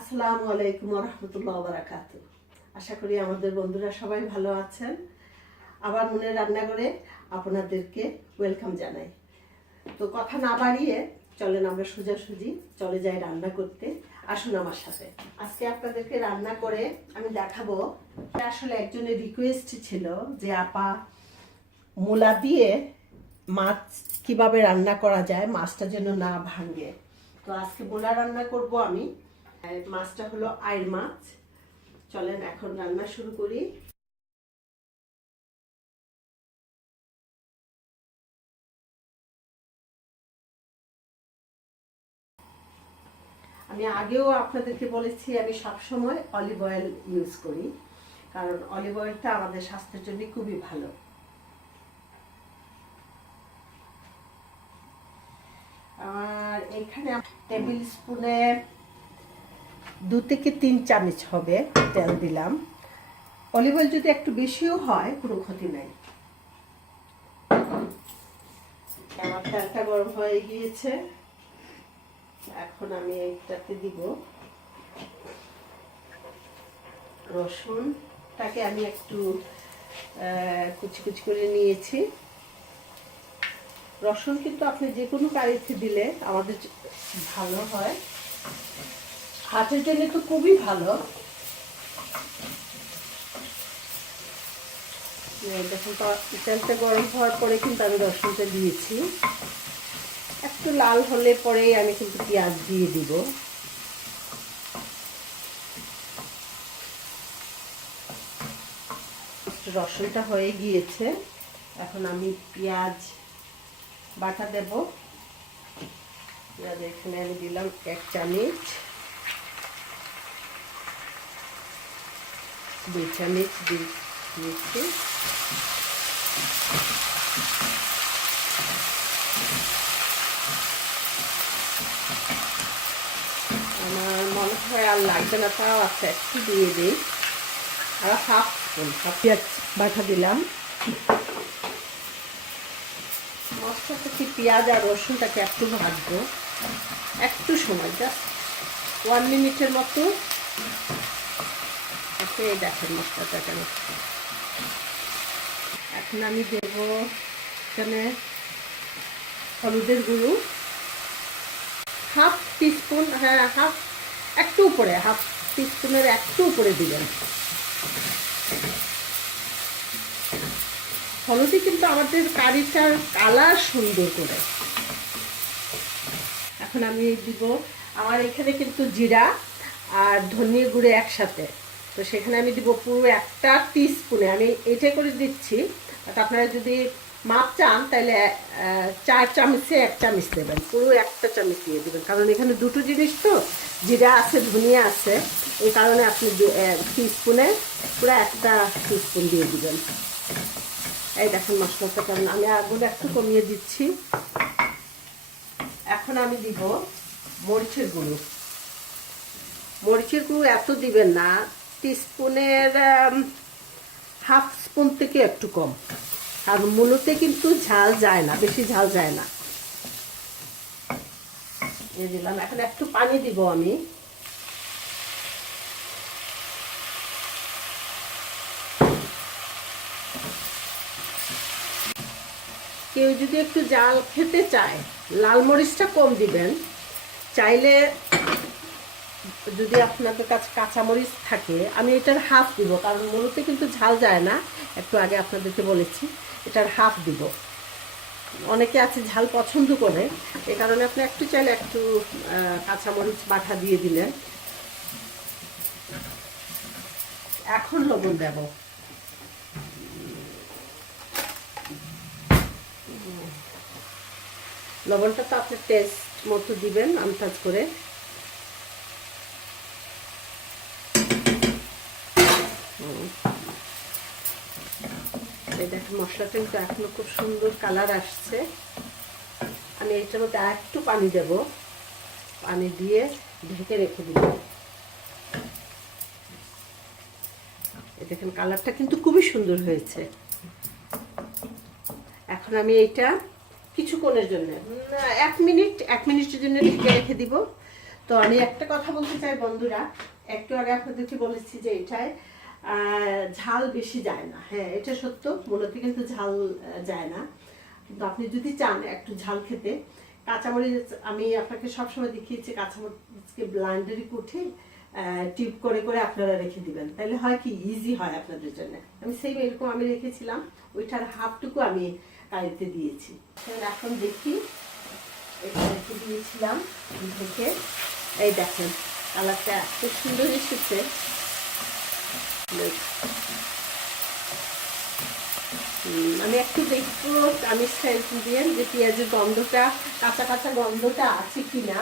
আসসালামু আলাইকুম ওয়া রাহমাতুল্লাহি ওয়া বারাকাতুহু। আশা করি আমাদের বন্ধুরা সবাই ভালো আছেন। আবার মনের রান্নাঘরে আপনাদেরকে ওয়েলকাম জানাই। তো কথা না বাড়িয়ে চলেন আমরা সোজাসুজি চলে যাই রান্না করতে। আসুন আমার সাথে। আজকে আপনাদেরকে রান্না করে আমি দেখাবো। আসলে একজনের রিকোয়েস্ট ছিল যে আপা মূলা দিয়ে মাছ কিভাবে রান্না করা যায়, মাছটা যেন না ভাঙে। তো আজকে মূলা রান্না করব আমি। মাছটা হলো আইড় মাছ। চলেন এখন রান্না শুরু করি। আমি আগেও আপনাদেরকে বলেছি আমি সবসময় অলিভ অয়েল ইউজ করি, কারণ অলিভ অয়েলটা আমাদের স্বাস্থ্যের জন্য খুবই ভালো। আর এখানে টেবিল স্পুনে 2 থেকে 3 চামচ হবে তেল দিলাম। অলিভ অয়েল যদি একটু বেশিও হয় কোনো ক্ষতি নাই। আমার তেলটা গরম হয়ে গিয়েছে, এখন আমি এইটাতে দিব রসুনটাকে আমি একটু কুচি কুচি করে নিয়েছি। রসুন কিন্তু আপনি যে কোনো কারিতে দিলে আমাদের ভালো হয়, হাতের জন্য তো খুবই ভালো। দেখুন তেলটা গরম হওয়ার পরে কিন্তু আমি রসুনটা দিয়েছি। একটু লাল হলে পরেই আমি কিন্তু পেঁয়াজ দিয়ে দিব। রসুনটা হয়ে গিয়েছে, এখন আমি পেঁয়াজ বাটা দেব। পেঁয়াজ এখানে আমি দিলাম 1 চামচ, 2 চামচ দিয়েছি। আমার মনে হয় আর লাগবে না, তাও আছে একটু দিয়ে দিই। আর হাফ পেঁয়াজ বাটা দিলাম। মশলাটাকে পেঁয়াজ আর রসুনটাকে একটু ভাজবো, একটু সময়, জাস্ট 1 মিনিটের মতো। এই দেখেন মশলাটা কেন। এখন আমি দেব এখানে হলুদের গুঁড়ো হাফ টিস্পুন, হ্যাঁ হাফ, একটু উপরে, হাফ টিস্পুনের একটু উপরে দিবেন। হলুদই কিন্তু আমাদের কারিটার কালার সুন্দর করে। এখন আমি দিব, আমার এখানে কিন্তু জিরা আর ধনিয়া গুঁড়ো একসাথে, তো সেখানে আমি দিব পুরো 1 টিস্পুনে। আমি এটাই করে দিচ্ছি, আপনারা যদি মাপ চান তাহলে 4 চামচে 1 চামচ দেবেন, পুরো 1 চামচ দিয়ে দেবেন, কারণ এখানে দুটো জিনিস তো, জিরা আছে ধনিয়া আছে, এই কারণে আপনি টিস্পুনে পুরো 1 টিস্পুন দিয়ে দিবেন। এই দেখেন মশলাটা কেমন, আমি আগুন একটু কমিয়ে দিচ্ছি। এখন আমি দিব মরিচের গুঁড়ো। মরিচের গুঁড়ো এত দিবেন না, টিস্পুনের হাফ স্পুন থেকে একটু কম, কারণ মূলতে কিন্তু ঝাল যায় না, বেশি ঝাল যায় না। দিয়ে দিলাম, এখন একটু পানি দিব আমি। কেউ যদি একটু ঝাল খেতে চায়, লাল মরিচটা কম দিবেন। চাইলে যদি আপনাদের কাছে কাঁচামরিচ থাকে, আমি এটার হাফ দিব, কারণ মূলত কিন্তু ঝাল যায় না, একটু আগে আপনাদেরকে বলেছি, এটার হাফ দিব। অনেকে আছে ঝাল পছন্দ করে, এই কারণে আপনি একটু চাইলে একটু কাঁচামরিচ বাটা দিয়ে দিলেন। এখন লবণ দেব। লবণটা তো আপনি টেস্ট মতো দিবেন, আন্দাজ করে। এই দেখেন মশলাটা কিন্তু এখনো খুব সুন্দর কালার আসছে। আমি এটার মধ্যে একটু পানি দেব, পানি দিয়ে ঢেকে রেখে দিব। এই দেখেন কালারটা কিন্তু খুবই সুন্দর হয়েছে। এখন আমি এটা কিছুক্ষণের জন্য 1 মিনিটের জন্য ঢেকে রেখে দিব। তো আমি একটা কথা বলতে চাই বন্ধুরা, একটু আগে আপনাদেরকে বলেছি যে এটায় ঝাল বেশি যায় না। হ্যাঁ, এটা সত্য, মূলত কিন্তু ঝাল যায় না। কিন্তু আপনি যদি চান একটু ঝাল খেতে, কাঁচামরিচ আমি আপনাকে সবসময় দেখিয়েছি, কাঁচামরিচকে ব্লান্ডারে কুটে টিউব করে করে আপনারা রেখে দিবেন, তাহলে হয় কি ইজি হয় আপনাদের জন্য। আমি সেই এরকম আমি রেখেছিলাম, ওইটার হাফটুকু আমি কারিতে দিয়েছি। এখন দেখি, এটা রেখে দিয়েছিলাম থেকে, এই দেখেন কালারটা এত সুন্দর এসেছে। আমি একটু দেখবো আমি স্টাইল দিয়ে যে পেঁয়াজের গন্ধটা, কাঁচা কাঁচা গন্ধটা আছে কিনা।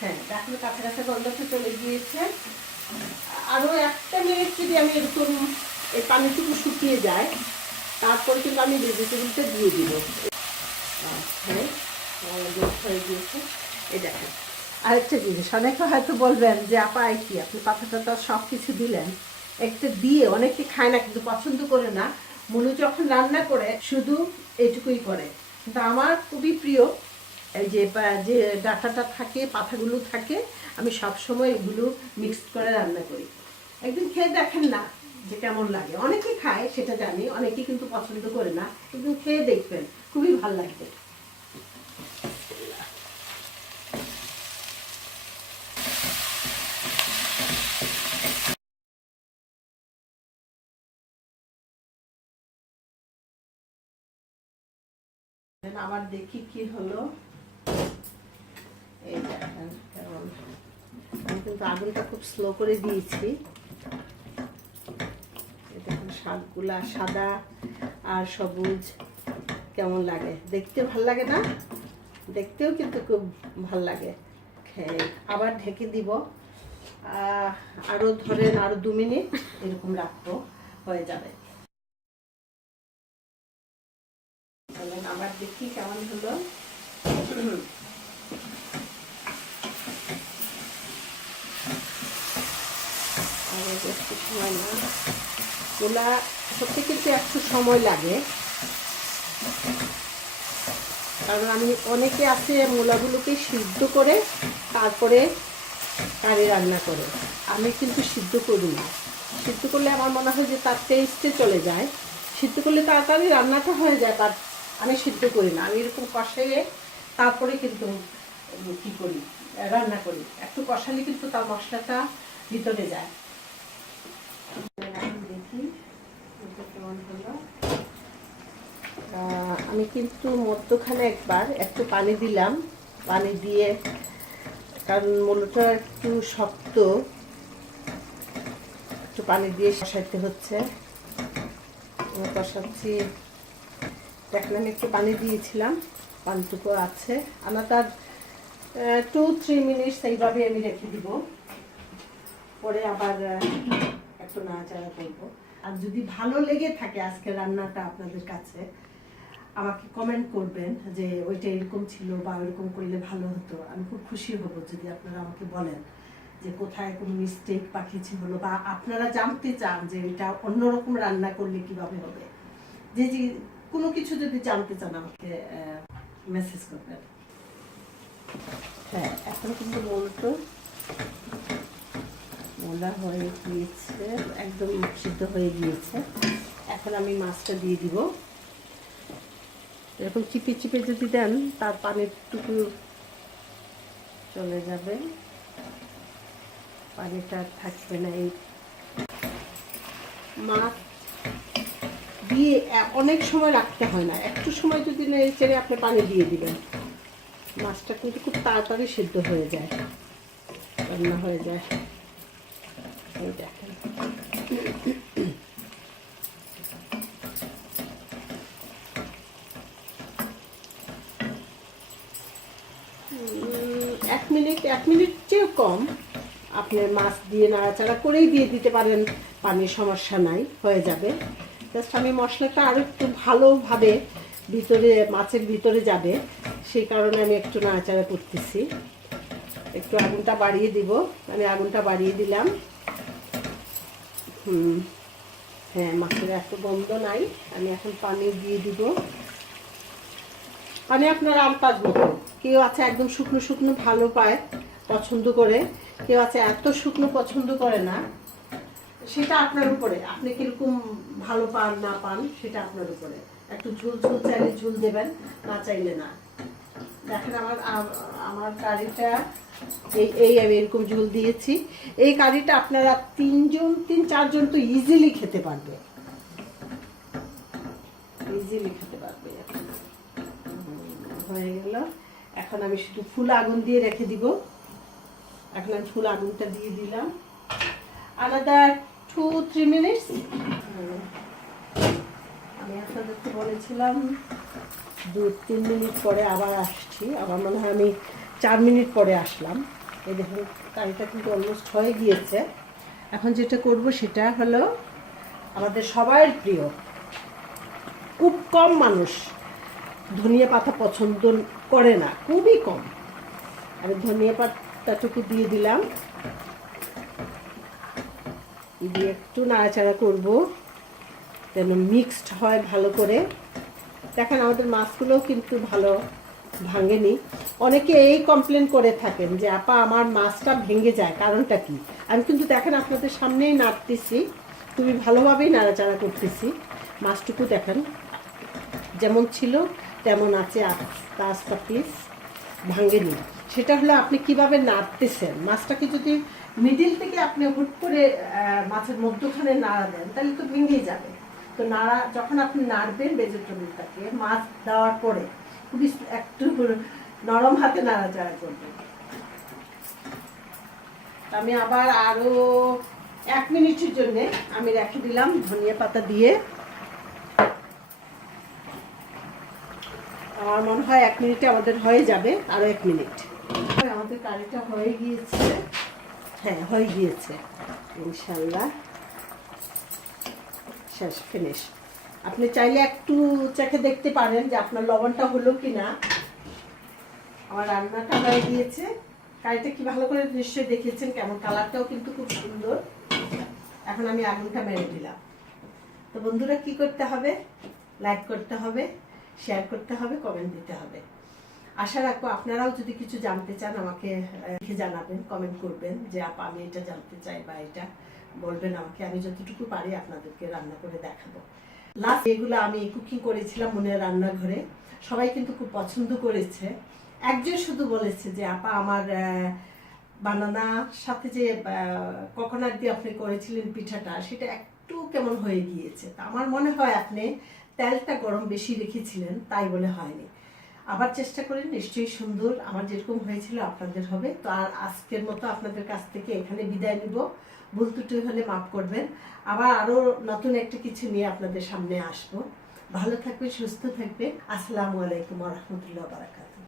হ্যাঁ, দেখুন কাঁচা কাঁচা গন্ধটা চলে গিয়েছে। আরো একটা মিনিট যদি আমি এরকম এই পানিটুকু শুকিয়ে যায়, তারপরে কিন্তু আমি ভেজিটেবলটা দিয়ে দিব। হ্যাঁ, হয়ে গিয়েছে। এই দেখেন আরেকটা জিনিস, অনেকে হয়তো বলবেন যে আপা কি আপনি পাতা টাতা সব কিছু দিলেন, একটা দিয়ে অনেকে খায় না, কিন্তু পছন্দ করে না। মুনু যখন রান্না করে শুধু এইটুকুই করে, কিন্তু আমার খুবই প্রিয়। এই যে ডাঁটাটা থাকে, পাতাগুলো থাকে, আমি সবসময় এগুলো মিক্সড করে রান্না করি। একদিন খেয়ে দেখেন না যে কেমন লাগে। অনেকে খায় সেটা জানি, অনেকে কিন্তু পছন্দ করে না, কিন্তু খেয়ে দেখবেন, খুবই ভালো লাগবে। আবার দেখি কি হলো। এই দেখেন কেমন, আমি কিন্তু আগুনটা খুব স্লো করে দিয়েছি। দেখুন শাকগুলা সাদা আর সবুজ কেমন লাগে, দেখতে ভাল লাগে না? দেখতেও কিন্তু খুব ভাল লাগে। আবার ঢেকে দিব, আরো ধরেন আরো 2 মিনিট এরকম রাখবো, হয়ে যাবে। আবার দেখি কেমন হলো। বেশি সময় না, মূলা সত্যি কিন্তু একটু সময় লাগে, কারণ আমি অনেকে আছে মূলাগুলোকে সিদ্ধ করে তারপরে কারি রান্না করে, আমি কিন্তু সিদ্ধ করি না। সিদ্ধ করলে আমার মনে হয় যে তার টেস্টে চলে যায়, সিদ্ধ করলে তাড়াতাড়ি রান্নাটা হয়ে যায়, বাট আমি সিদ্ধ করি না। আমি এরকম কষাইয়ে তারপরে কিন্তু কী করি, রান্না করি। একটু কষালে কিন্তু তার মশলাটা ভিতরে যায়। দেখি কেমন হলো। আমি কিন্তু মধ্যখানে একবার একটু পানি দিলাম, পানি দিয়ে, কারণ মূলটা একটু শক্ত, একটু পানি দিয়ে কষাইতে হচ্ছে। কষাচ্ছি, দেখলাম একটু পানি দিয়েছিলাম, পানিটুকু আছে। আমার তার 2-3 মিনিট এইভাবে আমি রেখে দিব, পরে আবার একটু নাড়াচাড়া করবো। আর যদি ভালো লেগে থাকে আজকে রান্নাটা আপনাদের কাছে, আমাকে কমেন্ট করবেন যে ওইটা এরকম ছিল বা ওইরকম করলে ভালো হতো। আমি খুব খুশি হব যদি আপনারা আমাকে বলেন যে কোথায় কোনো মিস্টেক বা কিছু হলো, বা আপনারা জানতে চান যে এটা অন্যরকম রান্না করলে কিভাবে হবে, যে কোনো কিছু যদি জানতে চান আমাকে মেসেজ করবেন। হ্যাঁ, এখন কিন্তু মোলা হয়ে গিয়েছে, একদম সিদ্ধ হয়ে গিয়েছে। এখন আমি মাছটা দিয়ে দিব। এরকম চিপে চিপে যদি দেন, তার পানিরটুকু চলে যাবে, পানিটা থাকবে না। এই মাছ দিয়ে অনেক সময় রাখতে হয় না, একটু সময় যদি নেড়ে চেড়ে আপনি পানি দিয়ে দিবেন, মাছটা কিন্তু খুব তাড়াতাড়ি সিদ্ধ হয়ে যায়, রান্না হয়ে যায়। এই দেখেন, 1 মিনিট চেয়েও কম আপনি মাছ দিয়ে নাড়াচাড়া করেই দিয়ে দিতে পারেন, পানির সমস্যা নাই, হয়ে যাবে। জাস্ট আমি মশলাটা আরও একটু ভালোভাবে ভিতরে, মাছের ভিতরে যাবে, সেই কারণে আমি একটু নাড়াচাড়া করতেছি। একটু আগুনটা বাড়িয়ে দিব, আমি আগুনটা বাড়িয়ে দিলাম। হ্যাঁ, মাছের এত গন্ধ নাই। আমি এখন পানি দিয়ে দিব। পানি আপনার আন্দাজ মতো, কেউ আছে একদম শুকনো শুকনো ভালো পায়, পছন্দ করে, কেউ আছে এত শুকনো পছন্দ করে না। সেটা আপনার উপরে, আপনি কিরকম ভালো পান না পান সেটা আপনার উপরে। একটু ঝুল ঝুল চাইলে ঝুল দেবেন, না চাইলে না। দেখেন আমার আমার কারিটা এই আমি এরকম ঝুল দিয়েছি। এই কারিটা আপনারা 3-4 জন তো ইজিলি খেতে পারবে, ইজিলি খেতে পারবে। হয়ে গেল। এখন আমি শুধু ফুল আগুন দিয়ে রেখে দিব। এখন আমি ফুল আগুনটা দিয়ে দিলাম। Another 2-3 minutes. আমি আপনাদেরকে বলেছিলাম 2-3 মিনিট পরে আবার আসছি। আমার মনে হয় আমি 4 মিনিট পরে আসলাম। এই দেখুন কারিটা কিন্তু অলমোস্ট হয়ে গিয়েছে। এখন যেটা করব সেটা হলো আমাদের সবার প্রিয়, খুব কম মানুষ ধনিয়া পাতা পছন্দ করে না, খুবই কম। আমি ধনিয়া পাতাটুকু দিয়ে দিলাম, দিয়ে একটু নাড়াচাড়া করব যেন মিক্সড হয় ভালো করে। দেখেন আমাদের মাছগুলোও কিন্তু ভালো ভাঙেনি। অনেকে এই কমপ্লেন করে থাকেন যে আপা আমার মাছটা ভেঙে যায়, কারণটা কি? আমি কিন্তু দেখেন আপনাদের সামনেই নাড়তেছি, খুবই ভালোভাবেই নাড়াচাড়া করতেছি। মাছটুকু দেখেন যেমন ছিল তেমন আছে, আস্তে আস্তে পিস ভাঙেনি। সেটা হলো আপনি কিভাবে নাড়তেছেন। মাছটাকে যদি মিডিল থেকে আপনি হুট করে মাছের মধ্যখানে নাড়া দেন তাহলে তো ভেঙে যাবে। তো নাড়া যখন আপনি নাড়বেন ভেজিটেবলটাকে মাছ দেওয়ার পরে খুবই একটু নরম হাতে নাড়াচাড়া করবেন। আমি আবার আরো 1 মিনিটের জন্য আমি রেখে দিলাম ধনিয়া পাতা দিয়ে। আমার মনে হয় 1 মিনিটে আমাদের হয়ে যাবে, আরো 1 মিনিট। আমাদের কারিটা হয়ে গিয়েছে, হ্যাঁ হয়ে গিয়েছে ইনশাল্লাহ, শেষ, ফিনিশ। আপনি চাইলে একটু চেখে দেখতে পারেন যে আপনার লবণটা হলো কিনা। আমার রান্নাটা হয়ে গিয়েছে। কারিটা কি ভালো করে নিশ্চয়ই দেখেছেন, কেমন কালারটাও কিন্তু খুব সুন্দর। এখন আমি আগুনটা মেরে দিলাম। তো বন্ধুরা কি করতে হবে? লাইক করতে হবে, শেয়ার করতে হবে, কমেন্ট দিতে হবে। আশা রাখবো আপনারাও যদি কিছু জানতে চান আমাকে জানাবেন, কমেন্ট করবেন যে আপা আমি এটা জানতে চাই, বা এটা বলবেন আমাকে। আমি যতটুকু পারি আপনাদেরকে রান্না করে দেখাবো। লাস্ট এগুলো আমি কুকিং করেছিলাম মনের রান্নাঘরে, সবাই কিন্তু খুব পছন্দ করেছে। একজন শুধু বলেছে যে আপা আমার বানানার সাথে যে কোকোনাট দিয়ে আপনি করেছিলেন পিঠাটা, সেটা একটু কেমন হয়ে গিয়েছে। তা আমার মনে হয় আপনি তেলটা গরম বেশি রেখেছিলেন, তাই বলে হয়নি। আবার চেষ্টা করেন, নিশ্চয়ই সুন্দর আমার যেরকম হয়েছিল আপনাদের হবে। তো আর আজকের মতো আপনাদের কাছ থেকে এখানে বিদায় নিব। ভুল ত্রুটি হলে মাফ করবেন। আবার আরো নতুন একটা কিছু নিয়ে আপনাদের সামনে আসবো। ভালো থাকবেন, সুস্থ থাকবেন। আসসালামু আলাইকুম ওয়া রাহমাতুল্লাহি ওয়া বারাকাতুহু।